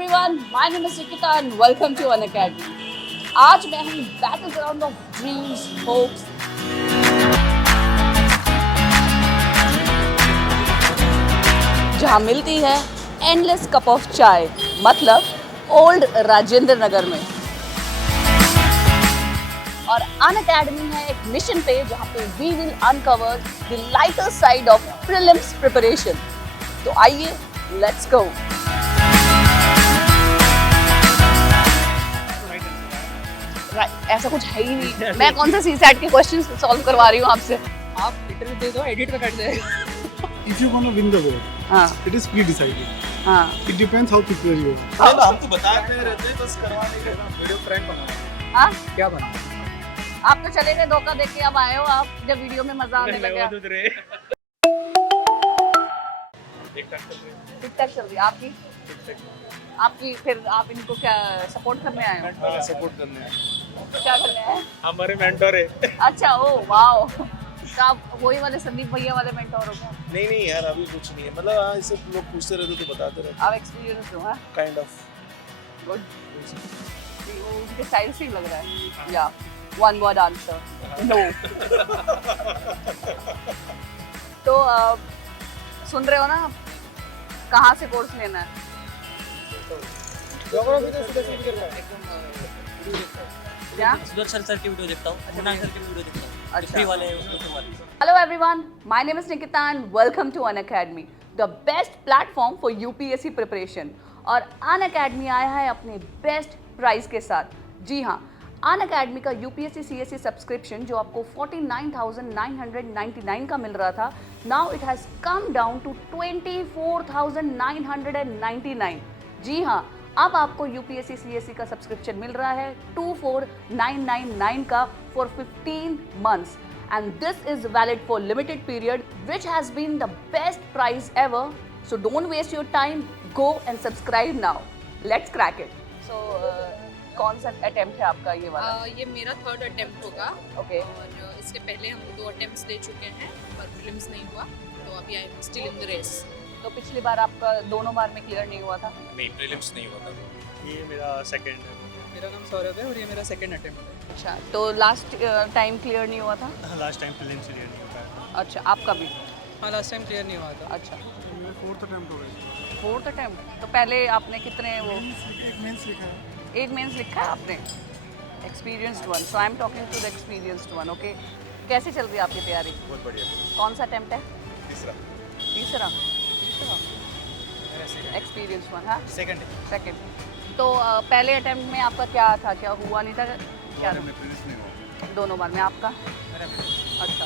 everyone, my name is Nikita and welcome to Unacademy. आज मैं हूँ बैटलग्राउंड ऑफ ड्रीम्स, होप्स, जहाँ मिलती है एंडलेस कप ऑफ चाय, मतलब ओल्ड राजेंद्र नगर में। और अनअकैडमी है एक मिशन पे जहाँ पे we will uncover the lighter side of prelims preparation. तो आइए, लेट्स गो। ऐसा कुछ है ही नहीं। मैं कौन सा सीसैट के क्वेश्चंस सॉल्व करवा रही हूँ आपसे। आप लिटरली दे दो, एडिट में कर जाएगा। If you want to win the war, it is pre-decided. हाँ, It depends how prepared you are. हम तो बताते रहते हैं, बस करवाने के बाद वीडियो फ्रेम बनाओ। हाँ, क्या बना? आप तो चले गए धोखा देके, अब आए हो आप जब वीडियो में मजा आने लगा। ठीक ठाक चल रही है आपकी फिर आप इनको क्या सपोर्ट करने आए हो? सपोर्ट करने हैं, क्या करने आए? हमारे मेंटर है। अच्छा, ओ वाओ, तो आप वही वाले संदीप भैया वाले मेंटोर हो क्या? नहीं यार, अभी कुछ नहीं है। मतलब हाँ, इससे लोग पूछते रहते तो बताते रहते। आप एक्सपीरियंस हो? हाँ, काइंड ऑफ गुड। उनके स्टाइल से ही लग रहा है। या वन वर्ड आंसर, नो। तो सुन रहे हो ना आप, कहाँ से कोर्स लेना है? क्या? सुदर्शन सर की वीडियो देखता हूँ, मुन्ना सर की वीडियो देखता हूँ। अच्छा। फ्री वाले उसके वाले। Hello everyone, my name is Nikita and welcome to Unacademy, the best platform for UPSC preparation। और Unacademy आया है अपने बेस्ट प्राइस के साथ। जी हाँ, Unacademy का UPSC CSE सब्सक्रिप्शन जो आपको 49,999 का मिल रहा था, now it has come down to 24,999। जी हाँ, अब आपको UPSC CSE का सब्सक्रिप्शन मिल रहा है 24,999 का for 15 months। And this is valid for limited period, which has been the best price ever. So don't waste your time. Go and subscribe now. Let's crack it. So कौन सा attempt है आपका ये वाला? ये मेरा थर्ड अटेम्प्ट होगा। Okay. और इसके पहले हम 2 अटेम्प्ट्स दे चुके हैं पर प्रीलिम्स नहीं हुआ, तो अभी I am still in the race. तो पिछली बार आपका दोनों बार में क्लियर नहीं हुआ था? नहीं, प्रीलिम्स नहीं हुआ था। ये मेरा सेकंड है। मेरा नाम सौरभ है और ये मेरा सेकंड अटेम्प्ट है। अच्छा, तो लास्ट टाइम क्लियर नहीं हुआ था? लास्ट टाइम प्रीलिम्स क्लियर नहीं होता। अच्छा, आपका भी? हाँ, लास्ट टाइम क्लियर नहीं हुआ था। अच्छा, मेरा फोर्थ अटेम्प्ट हो गया। Fourth attempt. तो पहले आपने कितने वो? एक मेंस लिखा है। एक मेंस लिखा है आपने? Experienced one. So I am talking to the experienced one. Okay, कैसी चल रही है आपकी तैयारी? बहुत बढ़िया। कौन सा अटेम्प्ट है? तीसरा। तीसरा एक्सपीरियंस्ड वन। हाँ, सेकंड। तो पहले अटेम्प्ट में आपका क्या था, क्या हुआ नहीं था? क्या दोनों बार में आपका? अच्छा।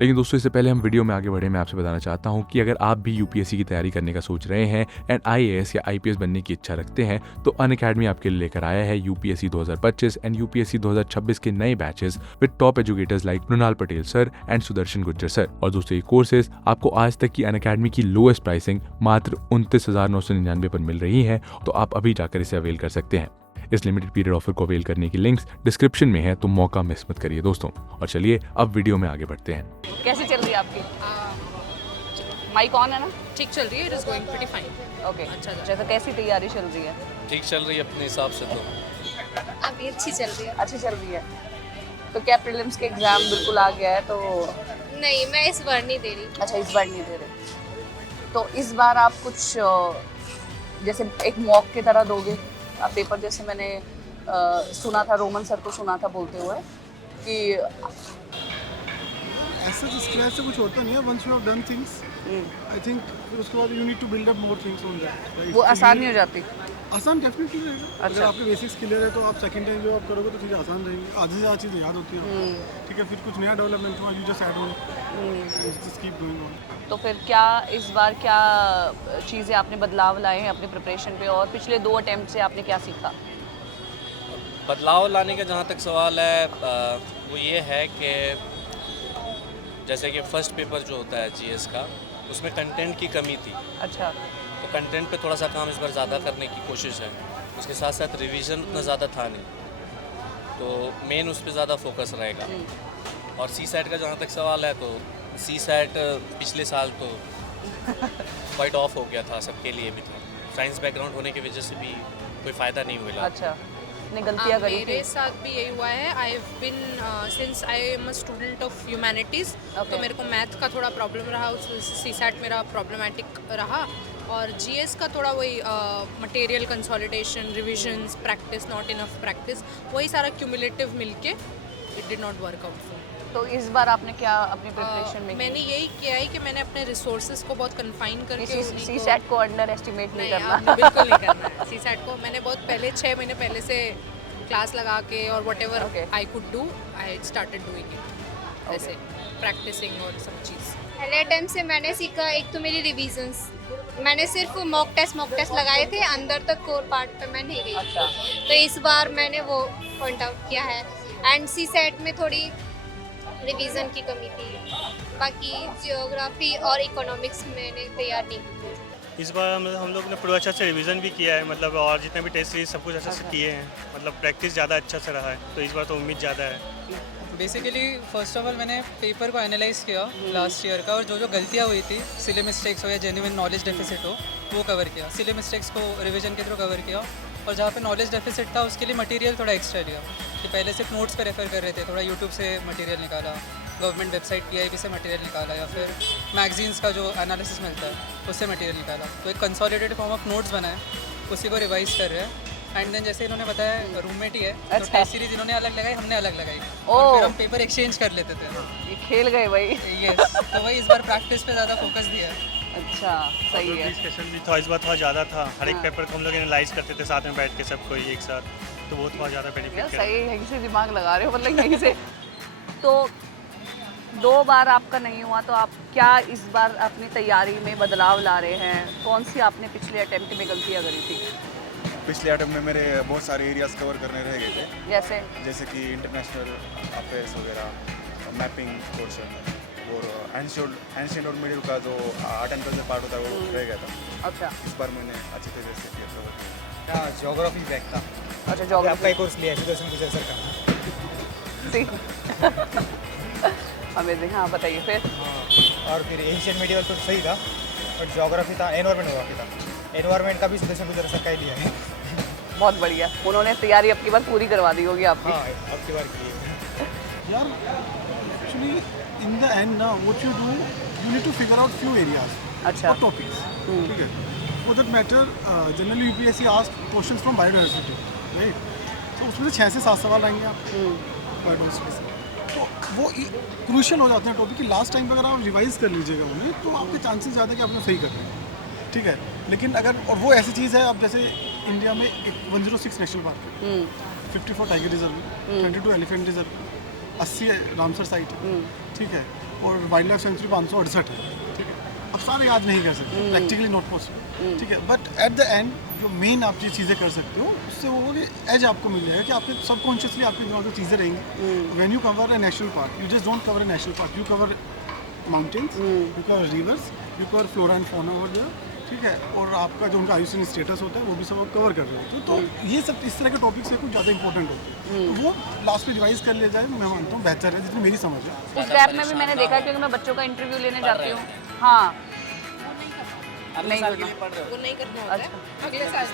लेकिन दोस्तों, इससे पहले हम वीडियो में आगे बढ़े, मैं आपसे बताना चाहता हूं कि अगर आप भी यूपीएससी की तैयारी करने का सोच रहे हैं एंड आईएएस या आईपीएस बनने की इच्छा रखते हैं, तो अनअकैडमी आपके लिए लेकर आया है यूपीएससी 2025 एंड यूपीएससी 2026 के नए batches with top educators like Mrinal Patel sir and Sudarshan Gujjar sir. और दोस्तों, ये कोर्सेज आपको आज तक की अनअकैडमी की लोएस्ट प्राइसिंग मात्र 29,999 पर मिल रही है। तो आप अभी जाकर इसे अवेल कर सकते हैं। इस लिमिटेड पीरियड ऑफर को अवेल करने की लिंक्स डिस्क्रिप्शन में है, तो मौका मिस मत करिए दोस्तों। और चलिए अब वीडियो में आगे बढ़ते हैं। कैसी चल रही है आपकी? माइक ऑन है ना? ठीक चल रही है, it is going pretty fine. Okay, अच्छा जा जैसे कैसी तैयारी चल रही है? ठीक चल रही है अपने हिसाब से तो। अभी अच्छी चल रही है। अच्छी चल रही है। तो क्या प्रीलिम्स के एग्जाम बिल्कुल आ गया है? तो नहीं, मैं इस बार नहीं दे रही। अच्छा, इस बार नहीं दे रहे। तो इस बार आप कुछ जैसे एक मॉक की तरह दोगे पेपर? जैसे मैंने सुना था, रोमन सर को सुना था बोलते हुए कि ऐसा स्क्रैच से कुछ होता नहीं है। Once you have done things, I think फिर उसके बाद you need to build up more things on that. वो आसान नहीं हो जाती? आसान डेफिनेटली रहेगा। अगर अच्छा। आपके बेसिक्स क्लियर है तो आप सेकंड टाइम जो आप करोगे तो चीज़ें आसान रहेंगी। आधी से ज़्यादा चीज़ें याद होती हैं। ठीक है, फिर कुछ नया डेवलपमेंट हुआ, you just add on, just keep going on. तो फिर क्या इस बार क्या चीज़ें आपने बदलाव लाए हैं अपने प्रिपरेशन पे, और पिछले 2 अटेम्प्ट से आपने क्या सीखा? बदलाव लाने का जहाँ तक सवाल है, वो ये है कि जैसे कि फर्स्ट पेपर जो होता है जीएस का, उसमें कंटेंट की कमी थी। अच्छा। तो कंटेंट पे थोड़ा सा काम इस बार ज़्यादा करने की कोशिश है। उसके साथ साथ रिवीजन उतना ज़्यादा था नहीं, तो मेन उस पर ज़्यादा फोकस रहेगा। और सी सैट का जहाँ तक सवाल है, तो सी सैट पिछले साल तो क्वाइट ऑफ हो गया था, सबके लिए भी था। साइंस बैकग्राउंड होने की वजह से भी कोई फ़ायदा नहीं मिला। अच्छा, ने गलतियाँ करी मेरे थी? साथ भी यही हुआ है। I have been since I am a student of humanities, तो मेरे को मैथ का थोड़ा प्रॉब्लम रहा, उस सीसैट मेरा प्रॉब्लमेटिक रहा, और जीएस का थोड़ा वही material consolidation, revisions, practice, not enough practice, वही सारा क्यूमुलेटिव मिलके it did not work out for. तो इस बार आपने क्या अपनी प्रिपरेशन में मैंने यही किया है कि मैंने अपने रिसोर्सेज को बहुत कन्फाइन करके उन्हीं सी को- सेट को अंडर एस्टिमेट नहीं नहीं, करना। आपने बिल्कुल नहीं करना है। सीसैट को मैंने बहुत पहले 6 महीने पहले से क्लास लगा के और what ever Okay. I could do, I started doing it, ऐसे प्रैक्टिसिंग और सब चीज़। पहले अटेम्प्ट से मैंने सीखा, एक तो मेरी रिवीजन्स, मैंने सिर्फ मॉक टेस्ट लगाए थे, अंदर तक कोर पार्ट पे मैं नहीं गई। अच्छा, तो इस बार मैंने वो पॉइंट आउट किया है। एंड सी सेट में थोड़ी रिवीजन की कमी थी, बाकी जियोग्राफी और इकोनॉमिक्स मैंने तैयार नहीं की। इस बार हम लोग ने पूरा अच्छा से रिवीजन भी किया है, मतलब और जितने भी टेस्ट सीरीज सब कुछ अच्छा से किए हैं, मतलब प्रैक्टिस ज़्यादा अच्छा से रहा है, तो इस बार तो उम्मीद ज़्यादा है। बेसिकली फर्स्ट ऑफ ऑल मैंने पेपर को एनालाइज किया लास्ट ईयर का, और जो जो गलतियाँ हुई थी, सिले मिस्टेक्स हो या जेन्युइन नॉलेज डेफिसिट हो, वो कवर किया। सिले मिस्टेक्स को रिवीजन के थ्रू कवर किया, और जहाँ पे नॉलेज डेफिसिट था उसके लिए मटेरियल थोड़ा एक्स्ट्रा लिया, कि पहले सिर्फ नोट्स पे रेफर कर रहे थे, थोड़ा यूट्यूब से मटेरियल निकाला, गवर्नमेंट वेबसाइट PIB से मटेरियल निकाला, या फिर मैगजीन्स का जो एनालिसिस मिलता है उससे मटेरियल निकाला। तो एक कंसोलिडेटेड फॉर्म ऑफ नोट्स बनाए, उसी को रिवाइज कर रहे हैं। एंड देन जैसे इन्होंने बताया रूममेट ही है, तो अच्छा। टेस्ट सीरीज इन्होंने अलग लगाई, हमने अलग लगाई, ओह। और फिर हम पेपर एक्सचेंज कर लेते थे। ये खेल गए भाई। यस, तो वही इस बार प्रैक्टिस पे ज़्यादा फोकस दिया है। अच्छा, सही है। डिस्कशन भी था इस बार, थोड़ा ज़्यादा था। हर एक हाँ। पेपर को हम लोग एनालाइज करते थे साथ में बैठ के, सब कोई एक साथ, तो वो थोड़ा ज़्यादा यार बेनिफिट सही, यहीं से दिमाग लगा रहे हो, मतलब यहीं से। तो 2 बार आपका नहीं हुआ, तो आप क्या इस बार अपनी तैयारी में बदलाव ला रहे हैं? कौन सी आपने पिछले अटेम्प्ट में गलतियाँ करी थी? पिछले अटेम्प्ट में मेरे बहुत सारे एरियाज कवर करने रह गए थे, जैसे जैसे कि इंटरनेशनल अफेयर्स वगैरह, मैपिंग पोर्शन, और एंशिएंट और मिडिल का जो आर्ट एंड कल्चर पार्ट होता है वो रह गया था। अच्छा इस बार मैंने अच्छी तरह से किया कवर किया। हाँ, ज्योग्राफी बैक था। अच्छा, ज्योग्राफी आपका एक कोर्स लिया एजुकेशन गुजर सर का। अमेजिंग। हाँ, बताइए फिर। और फिर एशियन मीडियल तो सही था, बट ज्योग्राफी था, एनवायरमेंट था। एनवायरमेंट का भी सुदर्शन गुजर सर का ही लिया है। बहुत बढ़िया, उन्होंने तैयारी अब की बार पूरी करवा दी होगी आपकी। हाँ, अब की बार की है। यार एक्चुअली इन द एंड ना what you do, you need to figure out few areas अच्छा। और टॉपिक्स, ठीक है। For that matter generally UPSC ask questions from biodiversity, right? तो उसमें से 6 से 7 सवाल आएंगे आपको बायोडाइवर्सिटी से। तो वो क्रूशियल हो जाते हैं टॉपिक कि लास्ट टाइम पे अगर आप रिवाइज कर लीजिएगा उन्हें, तो आपके चांसेस ज़्यादा है कि आपने सही कर लें, ठीक है। लेकिन अगर, और वो ऐसी चीज़ है, अब जैसे इंडिया में 106 नेशनल पार्क है, 54 टाइगर रिजर्व है, 22 एलिफेंट रिजर्व, 80 रामसर साइट है, ठीक है, और वाइल्ड लाइफ सेंचुरी 568 है, ठीक है। अब सारे याद नहीं कर सकते, प्रैक्टिकली नॉट पॉसिबल, ठीक है। बट एट द एंड जो मेन आप ये चीज़ें कर सकते हो, उससे वो कि एज आपको मिल जाएगा कि आपके सबकॉन्शियसली आपके दिमाग में चीज़ें रहेंगी। When you cover a national park, you just don't cover a national park, you cover mountains, you cover rivers, you cover flora and fauna over there, ठीक है। और आपका जो उनका आयुष्य स्टेटस होता है वो भी सब कवर कर रहे होते हैं। तो ये सब इस तरह के टॉपिक्स से कुछ ज़्यादा इंपॉर्टेंट होते हैं, तो वो लास्ट में रिवाइज कर लिया जाए, मैं मानता हूँ बेहतर है, जितनी मेरी समझ है। उस गैप में भी मैंने देखा, क्योंकि मैं बच्चों का इंटरव्यू लेने जाती हूँ। हाँ, अगले साल के लिए पढ़ रहे वो नहीं करना होता है, अगले साल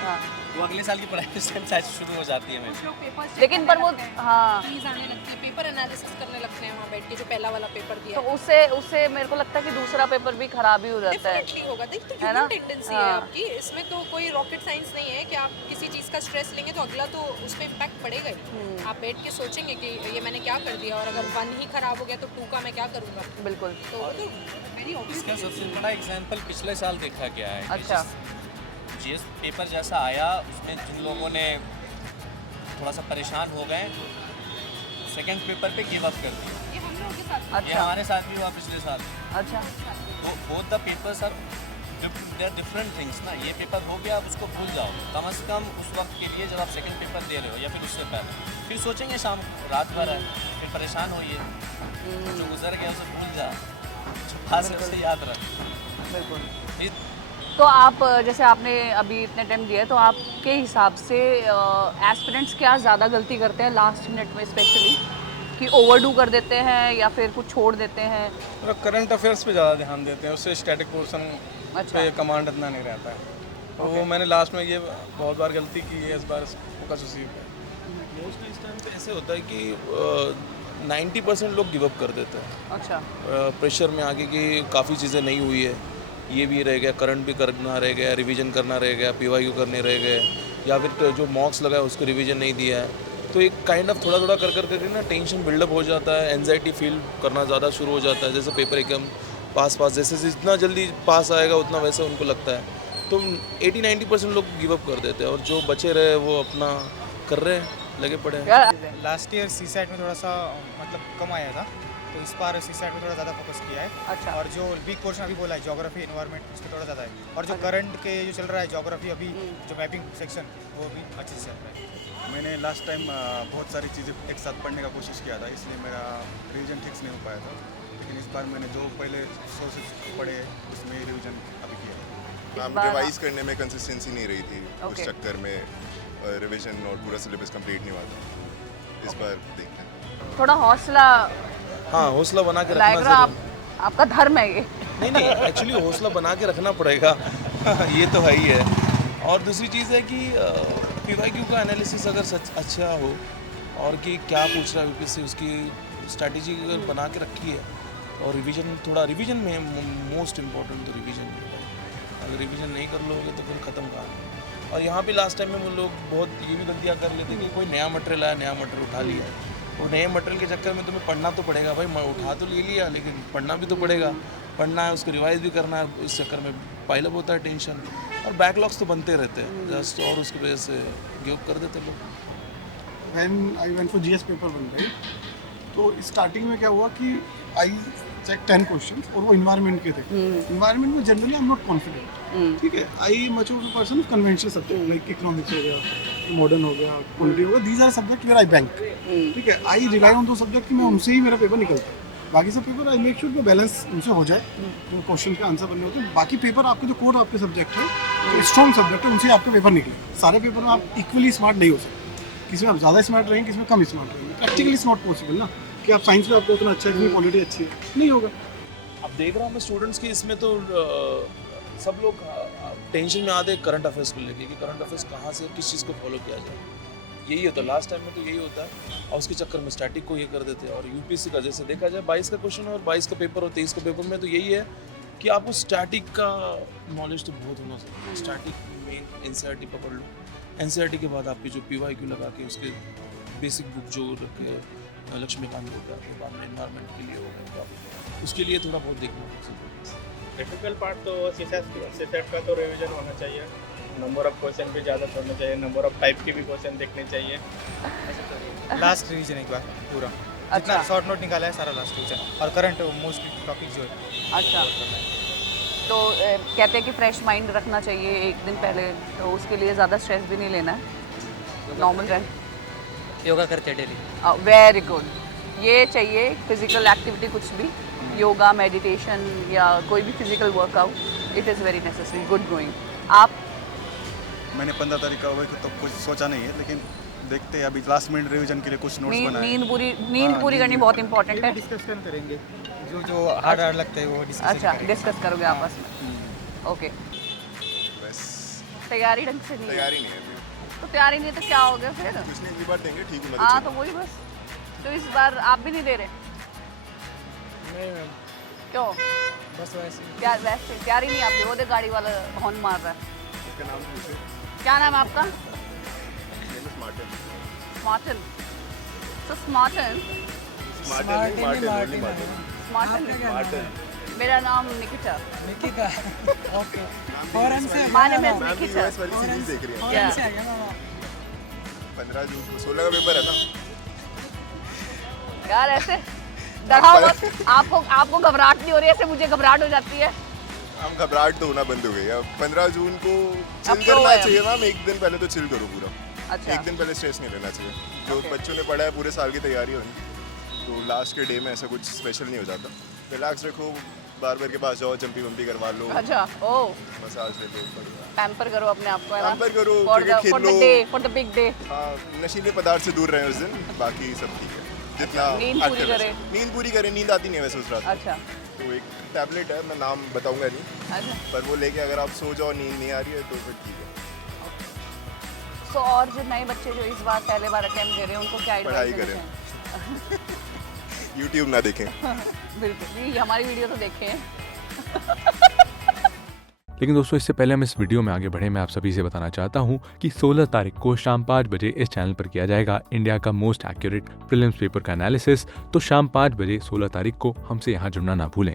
हाँ। हो, वो अगले साल की पढ़ाई शायद शुरू हो जाती है मेरी। लोग पेपर लेकिन पर वो, हाँ, चीज आने लगती है, पेपर एनालिसिस करने लगते हैं वहाँ बैठ के, जो पहला वाला पेपर दिया तो उससे मेरे को लगता है कि दूसरा पेपर भी खराब ही हो जाता है। डेफिनेटली होगा। देख, तो है ना? ह्यूमन टेंडेंसी है हाँ। आपकी, इसमें तो कोई रॉकेट साइंस नहीं है कि आप किसी चीज़ का स्ट्रेस लेंगे तो अगला तो उस पर इम्पैक्ट पड़ेगा ही। आप बैठ के सोचेंगे कि ये मैंने क्या कर दिया, और अगर 1 ही खराब हो गया तो 2 का मैं क्या करूँगा, बिल्कुल। तो वो तो वेरी ऑब्वियस। इसका सबसे बड़ा एग्जाम्पल पिछले साल देखा गया है। अच्छा। GS पेपर जैसा आया, उसमें जिन लोगों ने थोड़ा सा परेशान हो गए, सेकंड पेपर पे गिव अप कर दिया। ये हम लोगों के साथ ये अच्छा, हमारे साथ भी हुआ पिछले साल। अच्छा, तो both the papers are they are different things ना। ये पेपर हो गया, आप उसको भूल जाओ कम से कम उस वक्त के लिए, जब आप सेकंड पेपर दे रहे हो या फिर उससे पहले। फिर सोचेंगे शाम को, रात भर है, फिर परेशान होइए, जो गुजर गया उसे भूल जा, जो खास है उसे याद रख। बिल्कुल। फिर तो आप जैसे आपने अभी इतने टाइम दिया है, तो आपके हिसाब से एस्पिरेंट्स क्या ज़्यादा गलती करते हैं लास्ट मिनट में, स्पेशली कि ओवरडू कर देते हैं या फिर कुछ छोड़ देते हैं? करंट अफेयर्स पे ज़्यादा ध्यान देते हैं, उससे स्टैटिक पोर्शन अच्छा। पे कमांड इतना नहीं रहता है। वो मैंने लास्ट में ये बहुत बार गलती की है, इस बार फोकस उसी पे। मोस्टली इस टाइम पे ऐसे होता है कि 90% लोग गिव अप कर देते हैं। अच्छा। प्रेशर में आगे कि काफ़ी चीज़ें नहीं हुई है, ये भी रह गया, करंट भी करना रह गया, रिवीजन करना रह गया, PYQ करने रह गए, या फिर जो मॉक्स लगा है उसको रिवीजन नहीं दिया है। तो एक काइंड ऑफ थोड़ा थोड़ा कर करके ना टेंशन बिल्डअप हो जाता है, एनजाइटी फील करना ज़्यादा शुरू हो जाता है। जैसे पेपर एकदम पास जैसे जितना जल्दी पास आएगा उतना वैसे उनको लगता है। तो 80-90% लोग गिव अप कर देते हैं, और जो बचे रहे वो अपना कर रहे हैं, लगे पड़े हैं। लास्ट ईयर CSAT में थोड़ा सा मतलब कम आया था, तो इस बार CSAT में थोड़ा ज़्यादा फोकस किया है। अच्छा। और जो वीक पोर्शन अभी बोला है ज्योग्राफी एनवायरनमेंट, उसमें थोड़ा ज़्यादा है। और जो करंट के जो चल रहा है ज्योग्राफी अभी जो मैपिंग सेक्शन, वो भी अच्छे से चल रहा है। मैंने लास्ट टाइम बहुत सारी चीज़ें एक साथ पढ़ने का कोशिश किया था, इसलिए मेरा रिवीजन ठीक से नहीं हो पाया था। लेकिन इस बार मैंने जो पहले सोर्सेज पढ़े उसमें रिवीजन अभी किया। इस बार रिवाइज करने में कंसिस्टेंसी नहीं रही थी, उस Okay. चक्कर में रिवीजन और पूरा सिलेबस कंप्लीट नहीं हुआ था। इस बार देखते हैं। थोड़ा हौसला हाँ, हौसला बना के लाइक रखना आपका धर्म है ये। नहीं, एक्चुअली हौसला बना के रखना पड़ेगा। ये तो है ही है। और दूसरी चीज़ है कि PYQ का एनालिसिस अगर सच अच्छा हो, और कि क्या पूछ रहा है यूपीएससी, उसकी स्ट्रैटेजी अगर बना के रखी है, और रिवीजन में मोस्ट इम्पोर्टेंट तो रिवीजन है। अगर रिवीजन नहीं कर लोगे तो फिर ख़त्म कहानी। और यहाँ पे लास्ट टाइम में वो लोग बहुत ये भी गलतियाँ कर लेते हैं कि कोई नया मटेरियल आया, नया मटेरियल उठा लिया है। वो नए मटेरियल के चक्कर में तुम्हें पढ़ना तो पड़ेगा भाई, मैं उठा तो ले लिया लेकिन पढ़ना भी तो पड़ेगा, पढ़ना है, उसको रिवाइज भी करना है। इस चक्कर में पाइलअप होता है टेंशन, और बैकलॉग्स तो बनते रहते हैं जस्ट, और उसकी वजह से गिव अप कर देते लोग। When I went for GS paper 1, right? तो स्टार्टिंग में क्या हुआ कि आई चेक 10 क्वेश्चंस, और वो इन्वायरमेंट के थे। इन्वायरमेंट में generally I am not confident, ठीक है। I much of person conventional subject like economics हो गया, मॉडर्न हो गया, पॉलिटी हो गया, these are subject where I bank, ठीक है। आई रिलाई ऑन दो सब्जेक्ट कि मैं उनसे ही मेरा पेपर निकलता है। बाकी सब पेपर आई मेक श्योर कि बैलेंस उनसे हो जाए, जो क्वेश्चन के आंसर बनने होते हैं। बाकी पेपर आपके जो कोर आपके सब्जेक्ट है, जो स्ट्रॉन्ग सब्जेक्ट है, उनसे आपका पेपर निकले। सारे पेपर में आप इक्वली स्मार्ट नहीं हो सकते, किसी में आप ज़्यादा स्मार्ट रहेंगे, किसी में कम स्मार्ट रहेंगे। प्रैक्टिकली इट्स नॉट पॉसिबल ना, कि आप साइंस में आपको उतना अच्छा है, पॉलिटी अच्छी है, नहीं होगा। अब देख रहा हूँ मैं स्टूडेंट्स के इसमें तो सब लोग टेंशन में आते हैं करंट अफेयर्स को लेके, कि करंट अफेयर्स कहाँ से किस चीज़ को फॉलो किया जाए। यही होता है लास्ट टाइम में, तो यही होता है। और उसके चक्कर में स्टैटिक को ये कर देते हैं। और यूपीएससी का जैसे देखा जाए 22 का क्वेश्चन और 22 का पेपर और 23 का पेपर में तो यही है कि आपको स्टैटिक का नॉलेज तो बहुत होना चाहिए। स्टैटिक में NCERT पकड़ लो, NCERT के बाद आपकी जो PYQ लगा के उसके बेसिक बुक जो रखे लक्ष्मीकांत होता है, बाद में एनवायरमेंट के लिए होगा, तो उसके लिए थोड़ा बहुत देखना चाहिए। डिफिकल्ट पार्ट तो CSAT का तो रिवीजन होना चाहिए, नंबर ऑफ क्वेश्चन भी ज़्यादा छोड़ने चाहिए, नंबर ऑफ टाइप के भी क्वेश्चन देखने चाहिए। लास्ट रिवीजन एक बार पूरा, जितना शॉर्ट नोट निकाला है सारा लास्ट रिवीजन, और करंट मोस्टली टॉपिक जो है। अच्छा, तो कहते हैं कि फ्रेश माइंड रखना चाहिए एक दिन पहले, तो उसके लिए ज़्यादा स्ट्रेस भी नहीं लेना है, नॉर्मल रहे। योगा करते डेली। Very good. ये चाहिए फिजिकल एक्टिविटी, कुछ भी योगा, मेडिटेशन या कोई भी physical workout, it is very necessary, good going. आप? मैंने 15 तारीख का हुआ तो कुछ सोचा नहीं है, लेकिन देखते हैं। अभी लास्ट मिनट रिवीजन के लिए कुछ नोट्स बनाए। नींद पूरी करनी बहुत इंपॉर्टेंट है। डिस्कशन करेंगे, जो हार्ड लगता है वो डिस्कस अच्छा, डिस्कस करोगे आपस में। ओके, बस तैयारी ढंग से नहीं है। तैयारी नहीं है अभी। तो तैयारी नहीं तो क्या हो गया फिर? कुछ नहीं, अगली बार देंगे, ठीक है। हाँ, तो वही बस। तो इस बार आप भी नहीं दे रहे? नहीं मैम, क्यों? बस वैसे। क्या वैसे तैयारी नहीं आपकी? वो देख गाड़ी वाला हॉर्न मार रहा है। इसका नाम पूछे। क्या नाम है आपका? स्मार्टन। स्मार्टन। तो स्मार्टन। स्मार्टन। मेरा नाम निकिता। निकिता। ओके। फॉरेन से। माय नेम इज मैम भी निकिता। US वाली सीरीज देख रही है। फॉरेन से आ गया मैम। 15 जून को 16 का पेपर है ना। यार ऐसे डराओ मत। आपको घबराहट नहीं हो रही? ऐसे मुझे घबराहट हो जाती है। हम घबराहट तो होना बंद हो गई है। 15 जून को अब चिल तो करना है। चाहिए मैम। एक दिन पहले तो चिल करो पूरा। अच्छा। एक दिन पहले स्ट्रेस नहीं लेना चाहिए। जो बच्चों ने पढ़ा है पूरे साल की तैयारी होनी, तो लास्ट के डे में ऐसा कुछ स्पेशल नहीं हो जाता। रिलैक्स रखो, बार्बर के पास जाओ, जंपी वंपी करवा लो, अच्छा, ओ मसाज ले लो, पैम्पर करो अपने आप को, है ना? पैम्पर करो, फॉर क्रिकेट खेल लो, फॉर द बिग डे। हाँ, नशीले पदार्थ से दूर रहें उस दिन। बाकी सब ठीक है। जितना नींद पूरी active है। करें। नींद पूरी करें। नींद आती नहीं है वैसे उस रात। अच्छा, तो एक टैबलेट है, मैं नाम बताऊंगा नहीं, अच्छा। पर वो लेके अगर आप सो जाओ, नींद नहीं आ रही है तो फिर ठीक है। तो और जो नए बच्चे जो इस बार पहले बार अटेम्प्ट दे रहे हैं उनको क्या पढ़ाई एडवाइस करें, यूट्यूब ना देखें। बिल्कुल, ये हमारी वीडियो तो देखें। लेकिन दोस्तों, इससे पहले हम इस वीडियो में आगे बढ़े, मैं आप सभी से बताना चाहता हूं कि 16 तारीख को शाम 5 बजे इस चैनल पर किया जाएगा इंडिया का मोस्ट एक्यूरेट प्रीलिम्स पेपर का एनालिसिस। तो शाम 5 बजे 16 तारीख को हमसे यहाँ जुड़ना ना भूलें।